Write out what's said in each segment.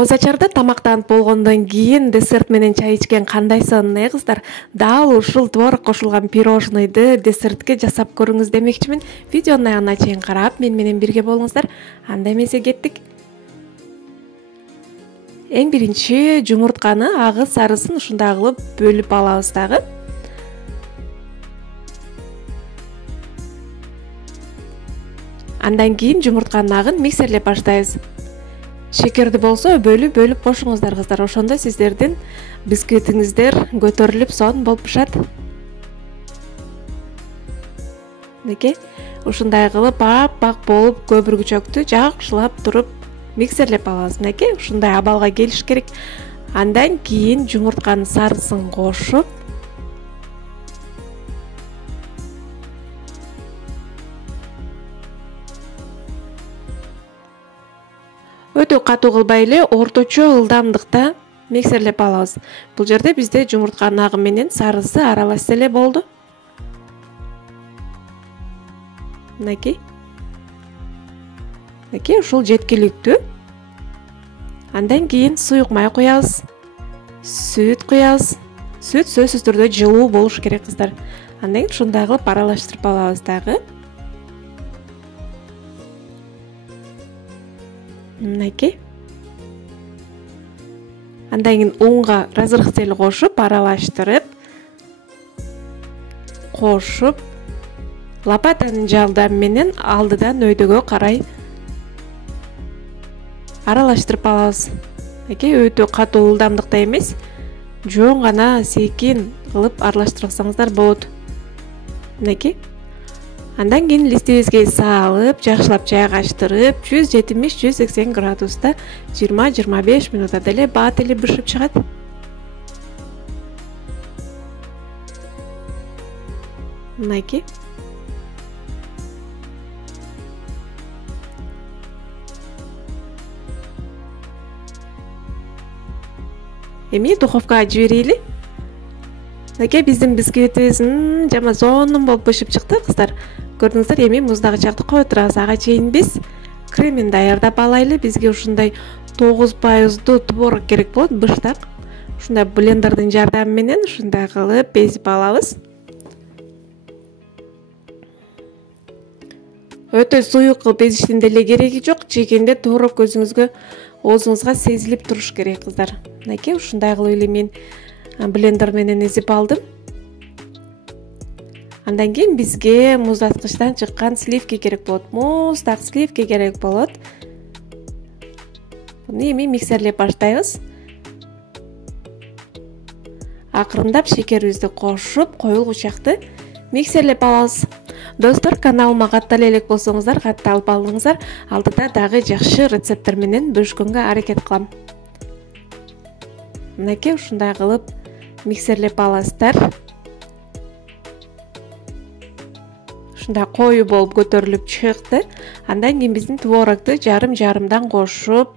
Ауыз ачарда тамактанып болгондон кийин десерт менен чай ичкен кандайсын, кыздар? Дал ушул творог кошулган пирожныйды десертке жасап көрүңүз демекчимин. Видеонун аягына чейин карап, мен менен бирге болуңуздар. Анда эмесе кеттик. Эң биринчи жумуртканы агы сарысын ушундай кылып бөлүп алабыз дагы. Андан кийин жумуртканын агын миксерлеп баштайбыз. Шекерди болсо бөлүп кошуңуздар кыздар. Ошондо сиздердин бисквитиңиздер көтөрүлүп сонун болуп пышат. Мынакей, ушундай кылып ап-ак болуп көбүргүчөктү жакшылап туруп миксерлеп алабыз. Мынакей, ушундай абалга келиш керек. Андан кийин жумуртканын сарысын кошуп, өтө катуу кылбай эле орточо ылдамдыкта миксерлеп алабыз. Бул жерде бизде жумуртканын агы менен сарысы аралашса эле болду. Мынакей. Мынакей ушул жеткиликтүү. Андан кийин суюк май куябыз. Сүт куябыз. Сүт сөзсүз түрдө жылуу болуш керек кыздар. Андан кийин ушундай кылып аралаштырып алабыз дагы. Мынакей. Андан кийин унга разрыхтели кошуп, аралаштырып, лопатанын жардамы менен алдыдан өйдөгө карай аралаштырып алабыз. Мынакей, өтө катуу ылдамдыкта эмес, жоң гана секин кылып аралаштырсаңыздар болот. Мынакей. Андан кийин листибизге салып, жакшылап жайгаштырып, 170-180 градуста 20-25 минутта деле бат эле бышып чыгат. Мынакей. Эми духовкага жиберели. Мынакей, биздин бисквитибиз жама сонун болуп бышып чыкты кыздар. Көрдүңүздөр, эми муздагычакты коюп турабыз. Ага чейин биз кремин даярдап алайлы. Бизге ушундай 9% творог керек болот, быштак. Ушундай блендердин жардамы менен ушундай кылып безип алабыз. Өтө суюк кылып безиштин деле кереги жок. Жегенде творог көзүңүзгө, оозуңузга сезилип туруш керек кыздар. Мынакей, ушундай кылып эле мен блендер менен эзип алдым. Андан кийин бизге муздаткычтан чыккан сливки керек болот. Муздак сливки керек болот. Буну эми миксерлеп баштайбыз. Акырындап шекерибизди кошуп, коюлгучакты миксерлеп алабыз. Достор, каналыма каттала элек болсоңуздар, катталып алыңыздар. Алдыда дагы жакшы рецепттер менен бөлүшкөнгө аракет кылам. Мынакей, ушундай кылып миксерлеп аласыздар. Ушундай кою болуп көтөрүлүп чыкты. Андан кийин биздин творогду жарым-жарымдан кошуп,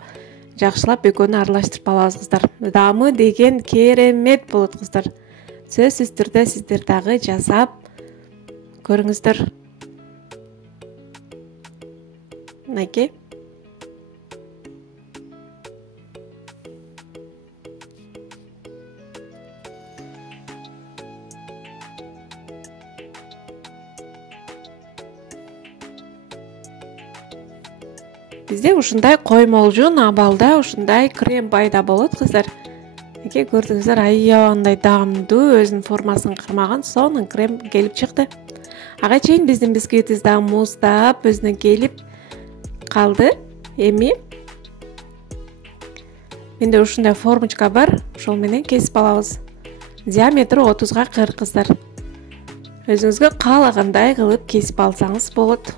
жакшылап экөөнү аралаштырып алабыз кыздар. Дамы деген керемет болот кыздар. Сөзсүз түрдө сиздер дагы жасап көрүңүздөр. Мынакей. Бизде ушундай коймолжун абалда ушундай крем пайда болот кыздар. Мынакей, көрдүңүздөр, аябандай даамдуу, өзүнүн формасын кырмаган сонун крем келип чыкты. Ага чейин биздин бисквитибиз да муздап, өзүнө келип калды. Эми менде ушундай формочка бар, ошол менен кесип алабыз. Диаметри 30-га 40 кыздар. Өзүңүзгө каалагандай кылып кесип алсаңыз болот.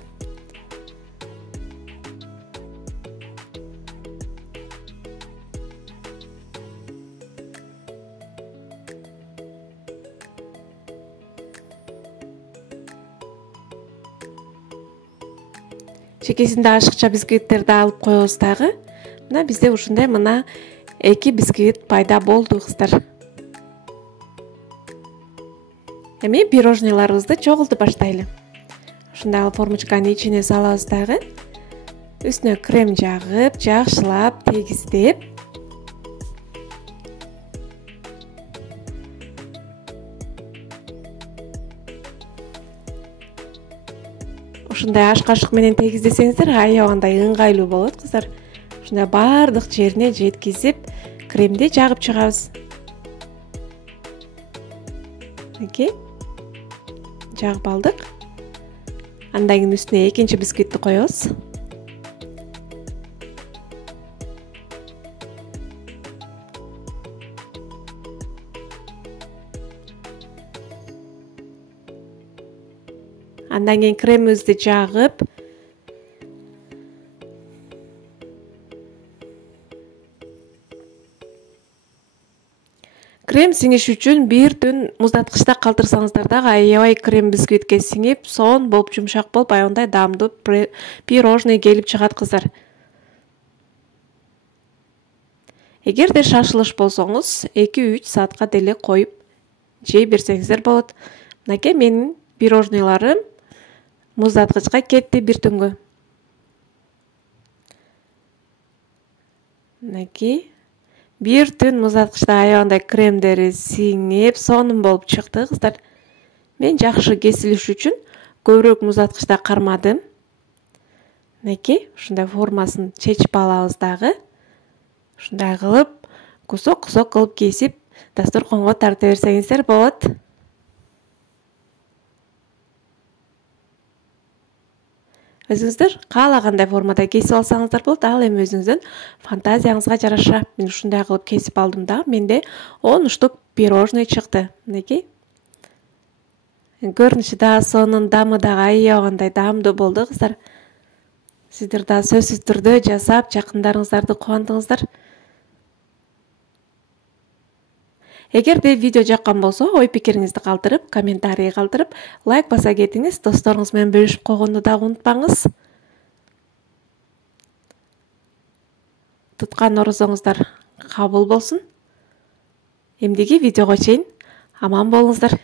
Чекесинде ашыкча бисквиттерди алып коебуз дагы. Мына бизде ушундай 2 бисквит пайда болду кыздар. Эми пирожныйларыбызды чогултуп баштайлы. Ушундай формочканын ичине салабыз дагы. Үстүнө крем жагып, жакшылап тегиздеп, ушундай аш кашык менен тегиздесеңиздер аябагандай ыңгайлуу болот кыздар. Ушундай бардык жерине жеткизип кремди жагып чыгабыз. Мынакей жагып алдык. Андан кийин үстүнө экинчи бисквитти коебуз. Андан кийин кремибизди жагып, крем сиңиш үчүн бир түн муздаткычта калтырсаңыздар дагы аябай крем бисквитке сиңип, сонун болуп, жумшак болуп, аябай даамдуу пирожный келип чыгат кыздар. Эгерде шашылыш болсоңуз, 2-3 саатка деле коюп жей берсеңиздер болот. Мынакей менин пирожныйларым муздаткычка кетти бир түнгө. Мынакей бир түн муздаткычта аябагандай кремдери сиңип, сонун болуп чыкты кыздар. Мен жакшы кесилиш үчүн көбүрөөк муздаткычта кармадым. Мынакей ушундай формасын чечип алабыз дагы. Ушундай кылып, кусок-кусок кылып кесип, дасторконго тарта берсеңиздер болот. Өзүңүздөр каалагандай формада кесип алсаңыздар болот. Ал эми өзүңүздүн фантазияңызга жараша. Мен ушундай кылып кесип алдым да, менде 10 штук пирожный чыкты. Мынакей. Көрүнүшү да сонун, дамы дагы аябагандай даамдуу болду кыздар. Сиздер да сөзсүз түрдө жасап, жакындарыңыздарды кубандыңыздар. Эгерде видео жаккан болсо, ой пикириңизди калтырып, комментарий калтырып, лайк баса кетиңиз, досторуңуз менен бөлүшүп койгонду дагы унутпаңыз. Туткан орозоңуздар кабыл болсун. Эмдиги видеого чейин аман болуңуздар.